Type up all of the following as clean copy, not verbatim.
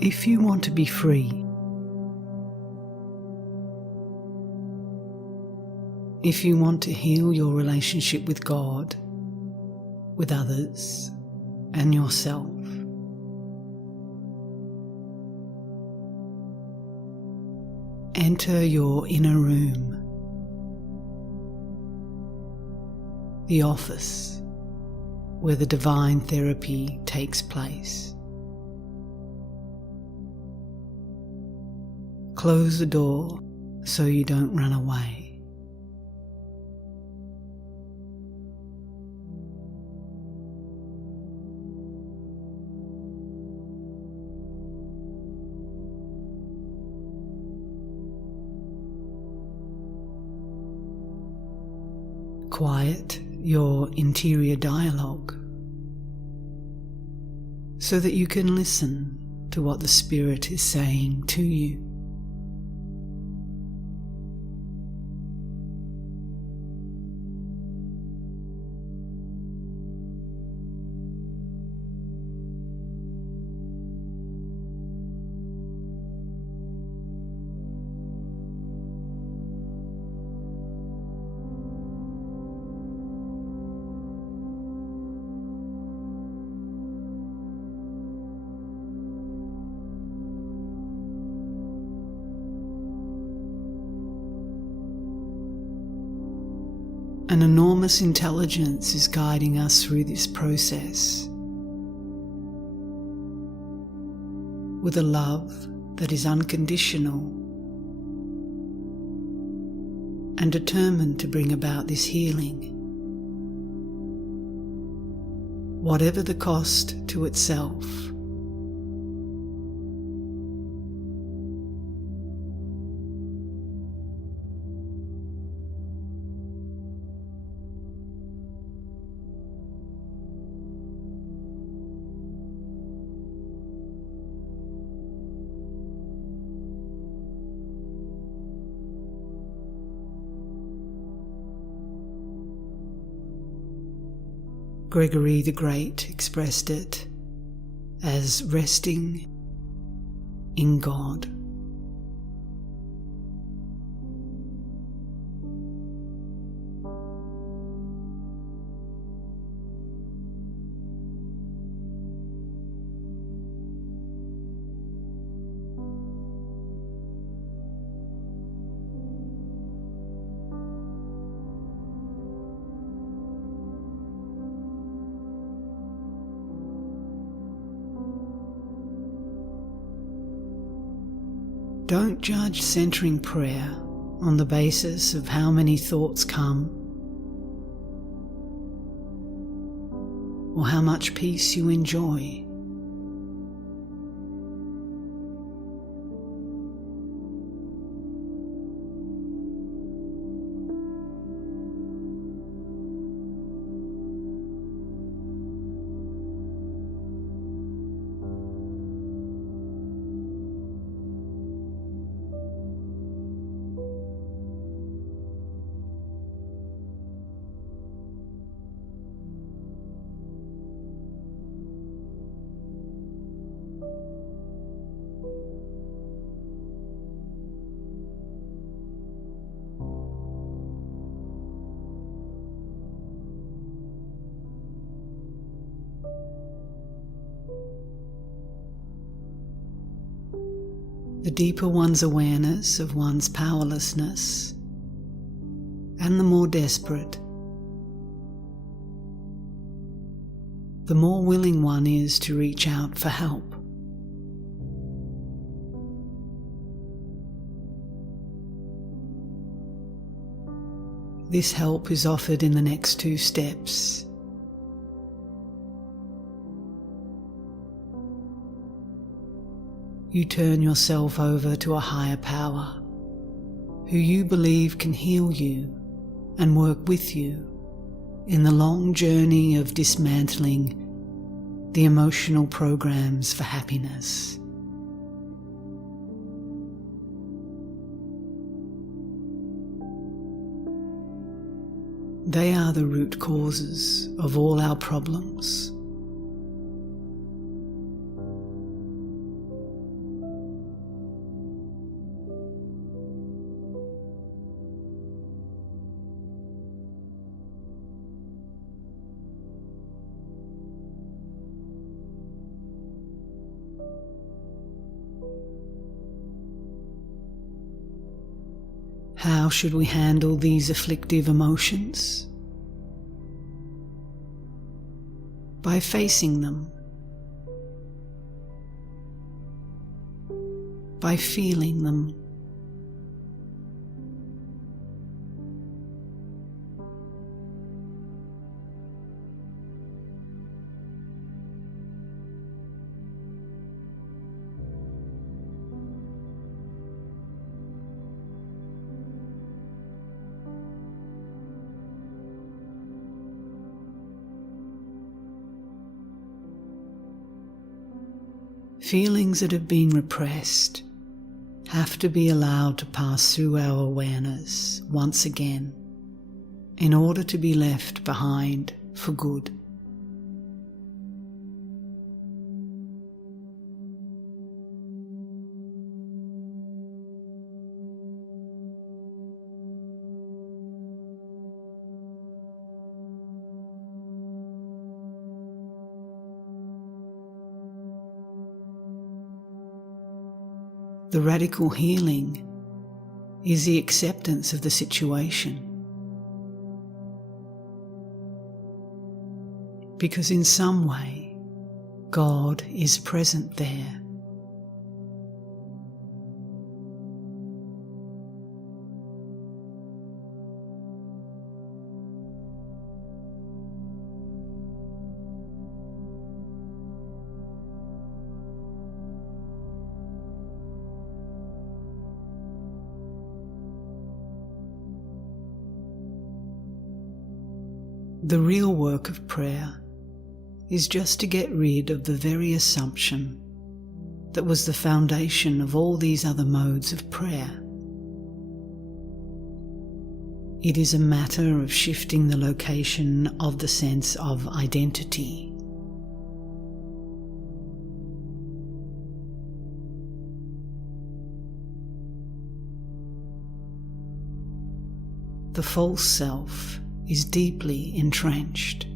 If you want to be free, if you want to heal your relationship with God, with others, and yourself, enter your inner room, the office where the divine therapy takes place. Close the door so you don't run away. Quiet your interior dialogue so that you can listen to what the Spirit is saying to you. An enormous intelligence is guiding us through this process with a love that is unconditional and determined to bring about this healing, whatever the cost to itself. Gregory the Great expressed it as resting in God. Don't judge centering prayer on the basis of how many thoughts come or how much peace you enjoy. The deeper one's awareness of one's powerlessness, and the more desperate, the more willing one is to reach out for help. This help is offered in the next two steps. You turn yourself over to a higher power who you believe can heal you and work with you in the long journey of dismantling the emotional programs for happiness. They are the root causes of all our problems. How should we handle these afflictive emotions? By facing them, by feeling them, feelings that have been repressed have to be allowed to pass through our awareness once again in order to be left behind for good. The radical healing is the acceptance of the situation, because in some way God is present there. The real work of prayer is just to get rid of the very assumption that was the foundation of all these other modes of prayer. It is a matter of shifting the location of the sense of identity. The false self is deeply entrenched.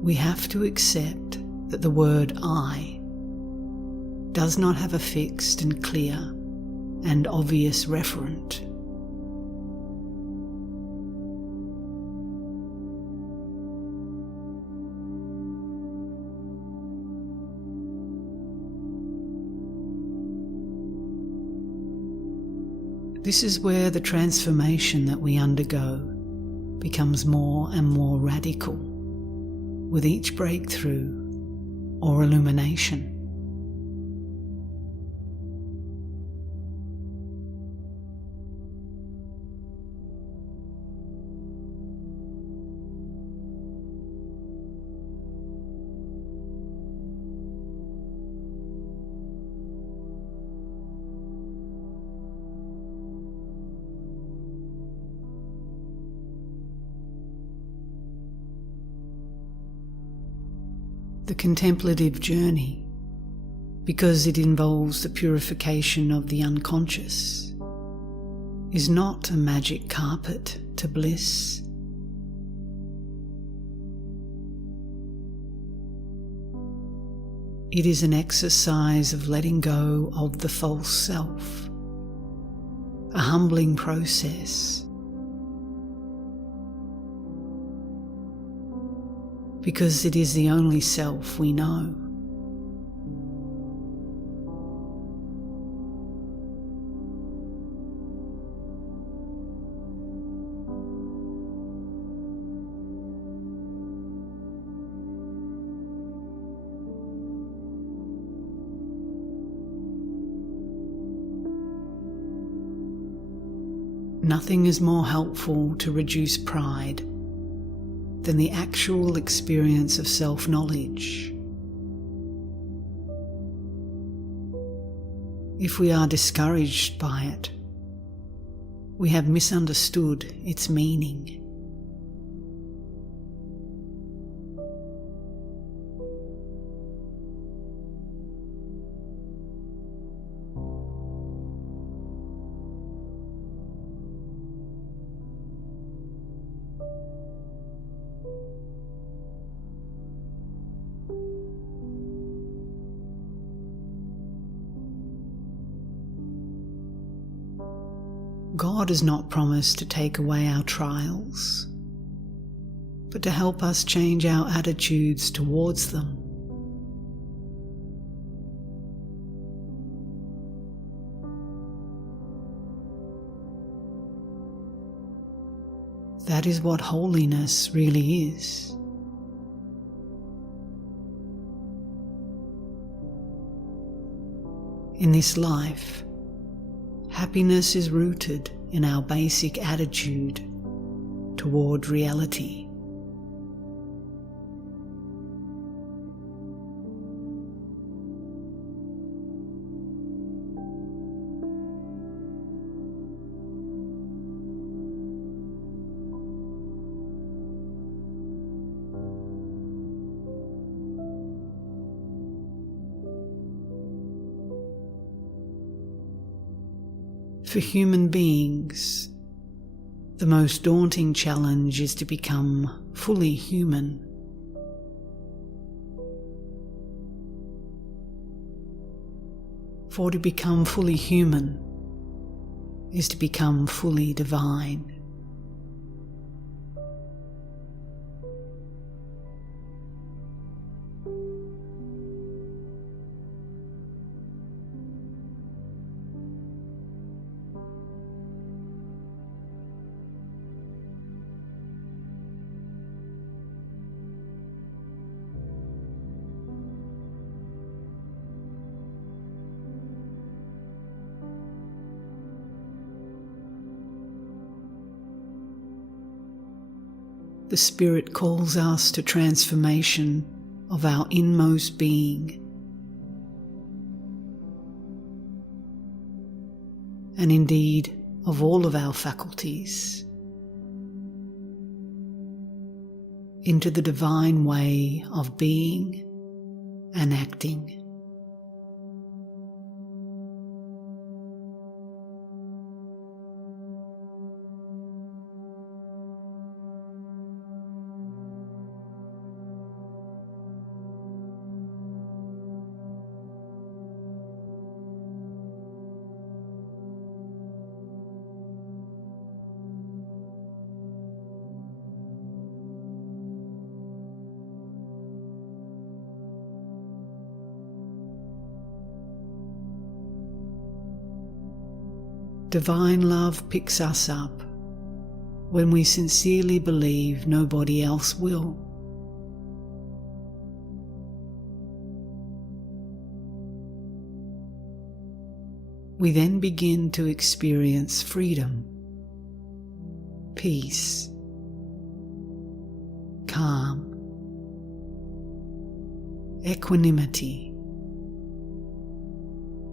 We have to accept that the word I does not have a fixed and clear and obvious referent. This is where the transformation that we undergo becomes more and more radical with each breakthrough or illumination. The contemplative journey, because it involves the purification of the unconscious, is not a magic carpet to bliss. It is an exercise of letting go of the false self, a humbling process, because it is the only self we know. Nothing is more helpful to reduce pride than the actual experience of self-knowledge. If we are discouraged by it, we have misunderstood its meaning. God has not promised to take away our trials, but to help us change our attitudes towards them. That is what holiness really is. In this life, happiness is rooted in our basic attitude toward reality. For human beings, the most daunting challenge is to become fully human. For to become fully human is to become fully divine. The Spirit calls us to transformation of our inmost being, and indeed of all of our faculties, into the divine way of being and acting. Divine love picks us up when we sincerely believe nobody else will. We then begin to experience freedom, peace, calm, equanimity,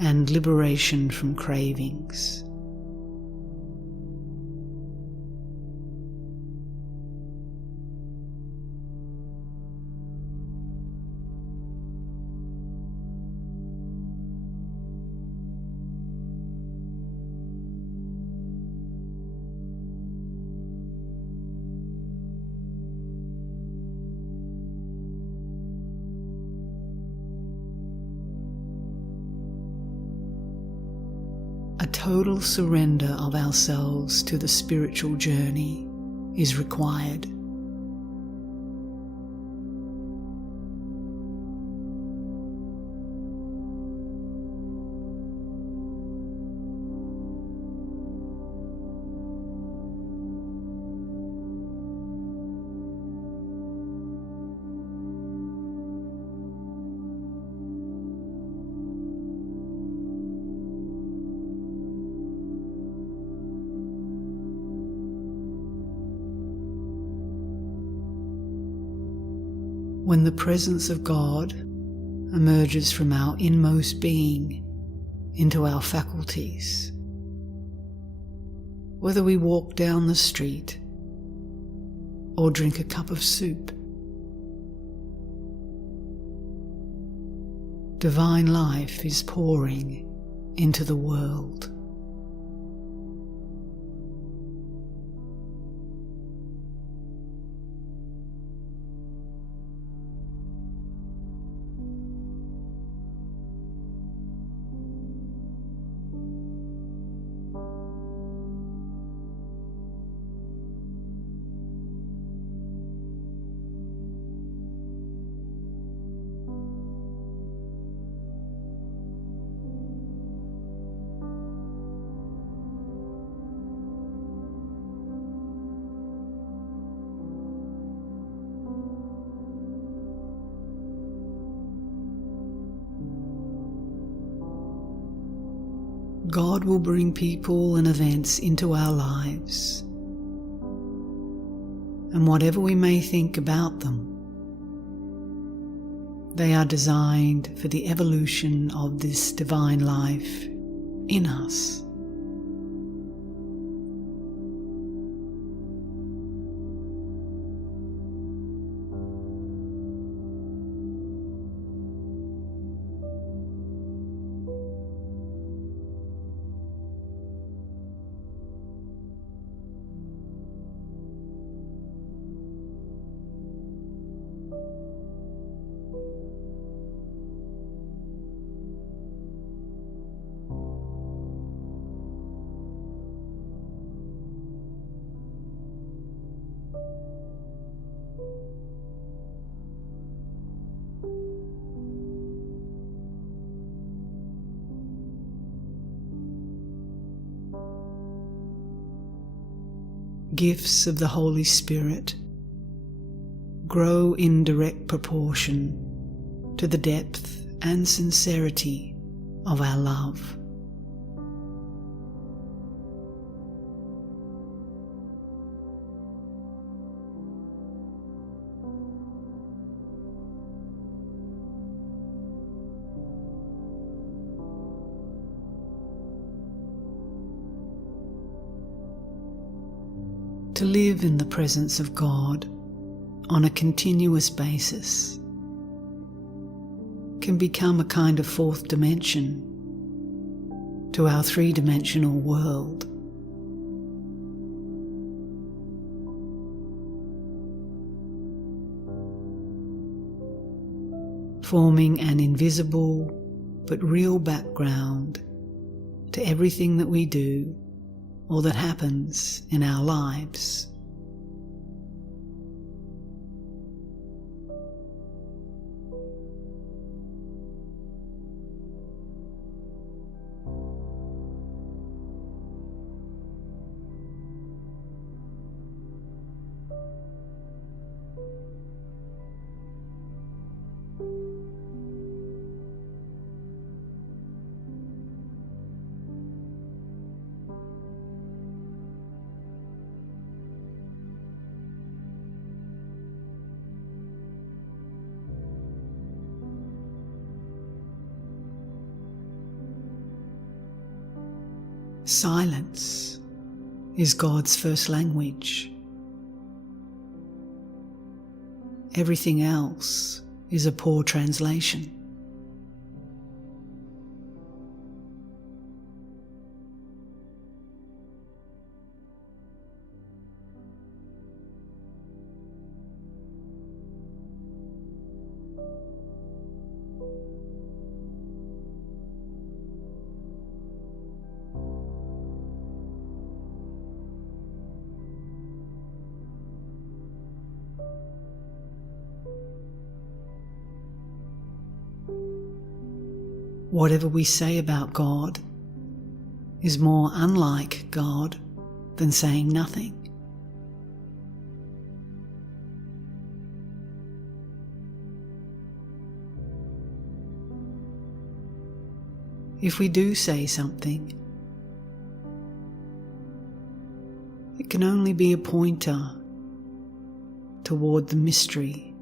and liberation from cravings. A total surrender of ourselves to the spiritual journey is required. When the presence of God emerges from our inmost being into our faculties, whether we walk down the street or drink a cup of soup. Divine life is pouring into the world. God will bring people and events into our lives, and whatever we may think about them, they are designed for the evolution of this divine life in us. Gifts of the Holy Spirit grow in direct proportion to the depth and sincerity of our love. To live in the presence of God on a continuous basis can become a kind of fourth dimension to our three-dimensional world. Forming an invisible but real background to everything that we do or that happens in our lives. Silence is God's first language. Everything else is a poor translation. Whatever we say about God is more unlike God than saying nothing. If we do say something, it can only be a pointer toward the mystery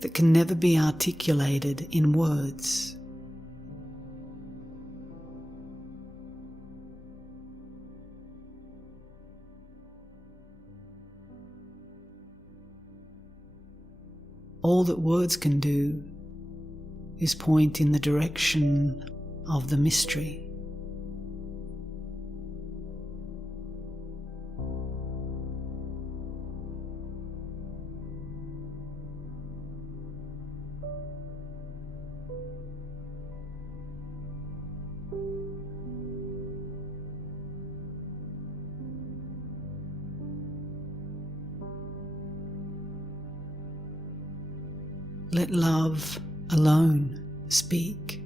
that can never be articulated in words. all that words can do is point in the direction of the mystery. Let love alone speak.